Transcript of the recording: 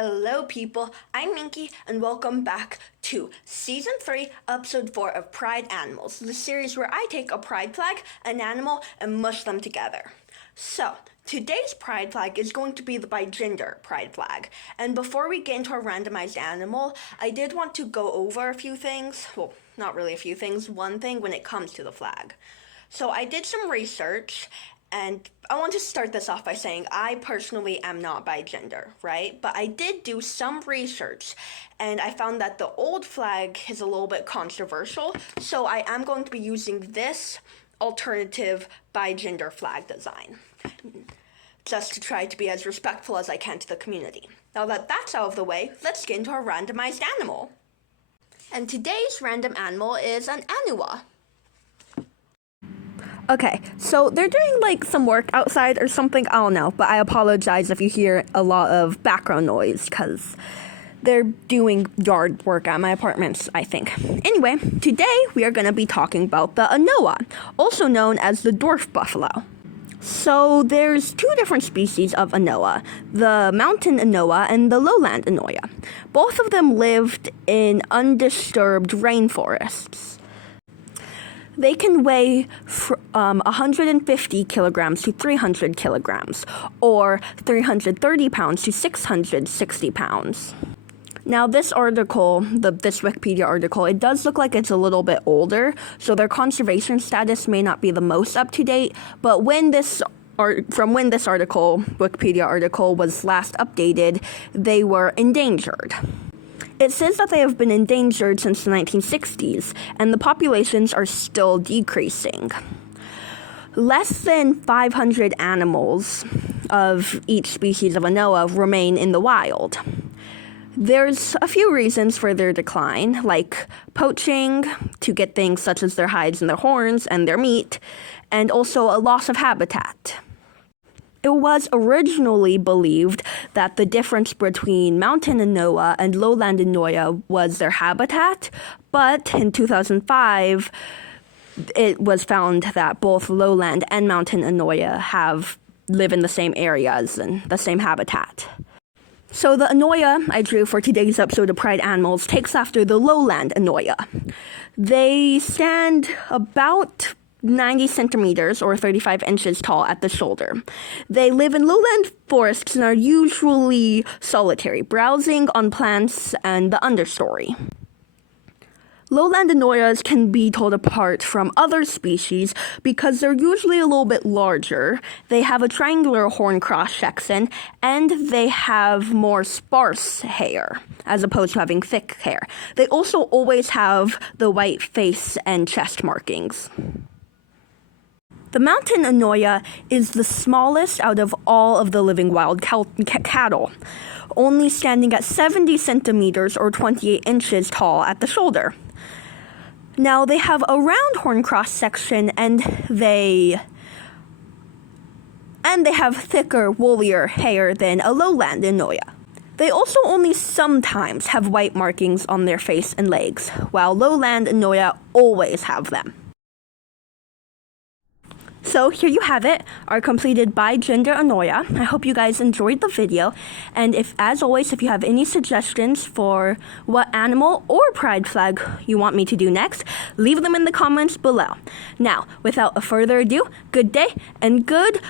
Hello people, I'm Minky and welcome back to Season 3, Episode 4 of Pride Animals, the series where I take a pride flag, an animal, and mush them together. So, today's pride flag is going to be the by gender pride flag. And before we get into our randomized animal, I did want to go over a few things. Well, not really a few things, one thing when it comes to the flag. So I did some research, and I want to start this off by saying I personally am not by gender, right? But I did do some research, and I found that the old flag is a little bit controversial, so I am going to be using this alternative by gender flag design, just to try to be as respectful as I can to the community. Now that that's out of the way, let's get into our randomized animal. And today's random animal is an anua. Okay, so they're doing some work outside or something, I don't know, but I apologize if you hear a lot of background noise because they're doing yard work at my apartments, I think. Anyway, today we are going to be talking about the anoa, also known as the dwarf buffalo. So there's two different species of anoa, the mountain anoa and the lowland anoa. Both of them lived in undisturbed rainforests. They can weigh 150 kilograms to 300 kilograms, or 330 pounds to 660 pounds. Now, this article, this Wikipedia article, it does look like it's a little bit older, so their conservation status may not be the most up-to-date, but from when this Wikipedia article, was last updated, they were endangered. It says that they have been endangered since the 1960s, and the populations are still decreasing. Less than 500 animals of each species of anoa remain in the wild. There's a few reasons for their decline, like poaching to get things such as their hides and their horns and their meat, and also a loss of habitat. It was originally believed that the difference between mountain anoa and lowland anoa was their habitat, but in 2005, it was found that both lowland and mountain anoa live in the same areas and the same habitat. So the anoa I drew for today's episode of Pride Animals takes after the lowland anoa. They stand about 90 centimeters or 35 inches tall at the shoulder. They live in lowland forests and are usually solitary, browsing on plants and the understory. Lowland anoas can be told apart from other species because they're usually a little bit larger, they have a triangular horn cross-section, and they have more sparse hair, as opposed to having thick hair. They also always have the white face and chest markings. The mountain anoa is the smallest out of all of the living wild cattle, only standing at 70 centimeters or 28 inches tall at the shoulder. Now, they have a round horn cross-section and they have thicker, woollier hair than a lowland anoa. They also only sometimes have white markings on their face and legs, while lowland anoa always have them. So here you have it, our completed by gender anoa. I hope you guys enjoyed the video, and as always, if you have any suggestions for what animal or pride flag you want me to do next, leave them in the comments below. Now, without further ado, good day and goodbye!